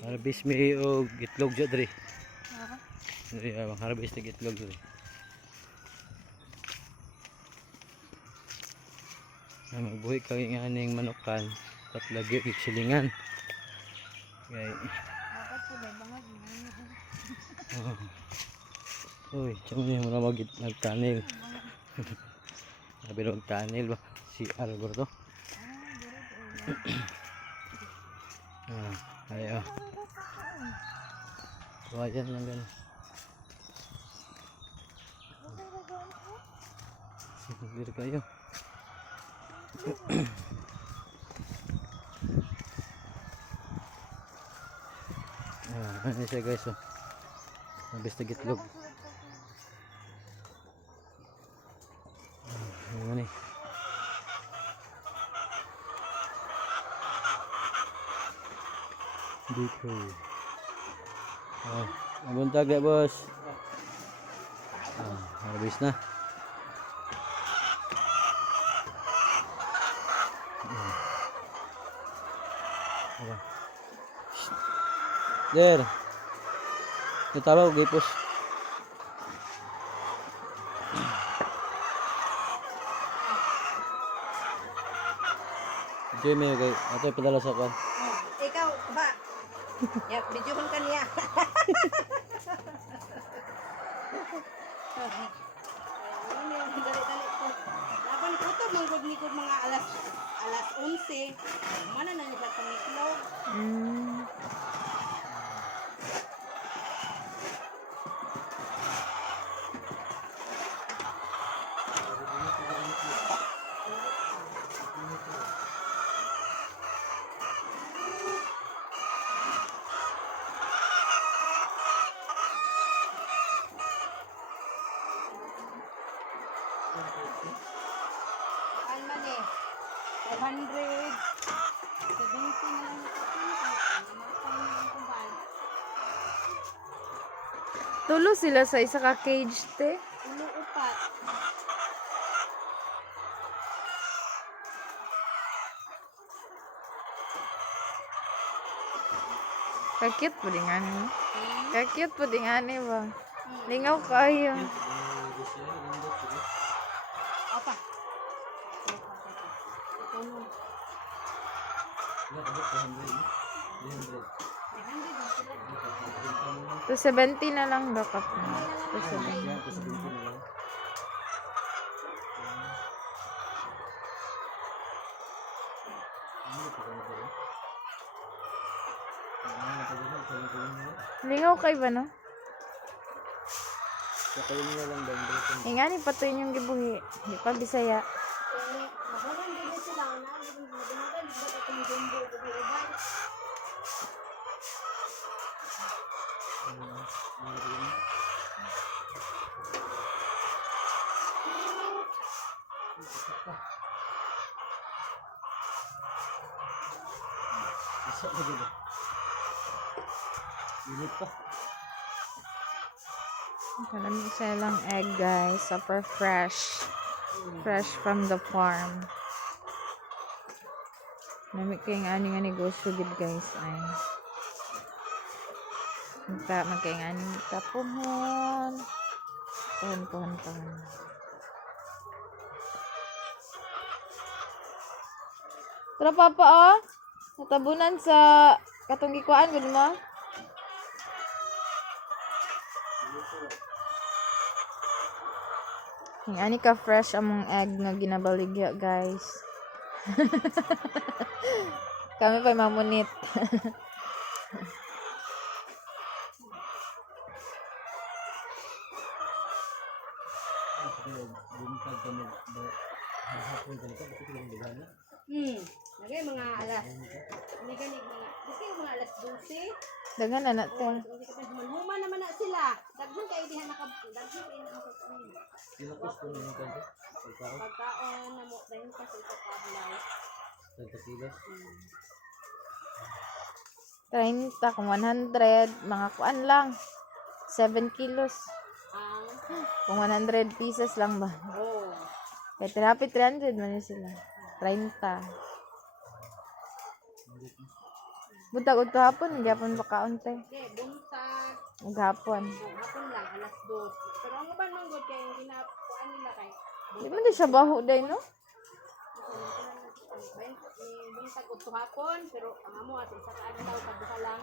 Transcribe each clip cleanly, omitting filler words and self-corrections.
Harvest mi og itlog dyan diri. Ah. Diri harvest og itlog diri. Magbuhi kami nga ning manukan at lagi og silingan. Kay Dapat po ba bangag na. uy, chamo ni mo nagtanil. Sabi magtanil ba si Arbor to. Ayo. Wajan lang ganun. Sigir kayo. Ano siya guys, oh. Mabis na gitlog. Ano ni? Dito. Mabuntag na boss. Mabis na. Der. Nitabaw gipos. Joy me kay ato padala sa kan. Ikaw ba? Ya, video kan niya. Laban ko to manggod-nikod mga alas 11. Mana na ni batang itlog? Ano man eh? 500. 70 na lang Tulo sila sa isa ka cage te. ulo upat. Kakit po din ani. Kakit po din ani ba? Lingaw kayo. Apa? To 70 na lang dapat na. To 70. Lingaw kay ba no? Ingani pa to inyong gibuhi. Di pa Bisaya. Mahalan din sila na. Mahalan din sila kung jumbo ko ba. Marami silang egg guys. Super fresh. Fresh from the farm. Nami kayong ani nga negosyo gid guys ay. Magkay nga ani tapuhon. Pohon. Tara papa oh. Natabunan sa katong gikuan gud mo. Ani ka fresh among egg nga ginabaligya guys. Kami pa mamunit. Lagay mga alas. Hindi ganig mga. Kasi mga alas 12. Dagan na nato. Hindi ka pa human naman na sila. Daghan kay diha daghan kay nakapagkain. Kinapos ko nung kanto. Pagkaon na mo dahil kasi ito kablay. 30 kilos. 30 kung 100, mga kuan lang. 7 kilos. Kung 100 pieces lang ba? Oh. Kaya therapy 300 man yun sila. 30. Buntag ug hapon, gyapon pa kaunti. Okay, buntag. Ug hapon. Hapon lang, alas 2. Pero ang uban manggod kay yung ginapuan nila kay Di man di siya baho day no? buntag ug hapon, pero ang amo at isa ka adlaw kaduha lang.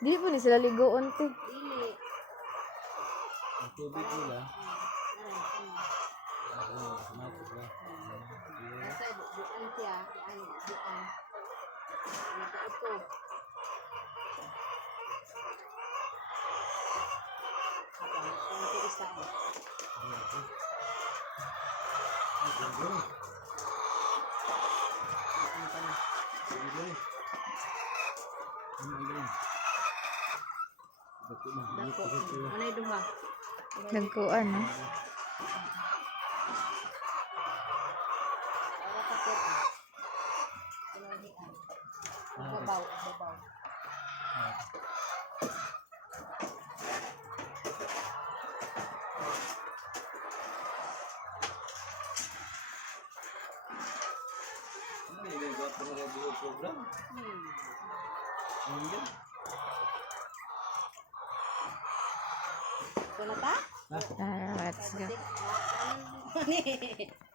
Di po ni sila ligoon te. Dili. Ang tubig nila. Kasi bukan siya, ano, bukan. Ito. Ito isa. Dako. Anay duha. Nagkuan no. Para ka po. Pinangian. Babaw, babaw. Ito na ta? Let's go. Ano?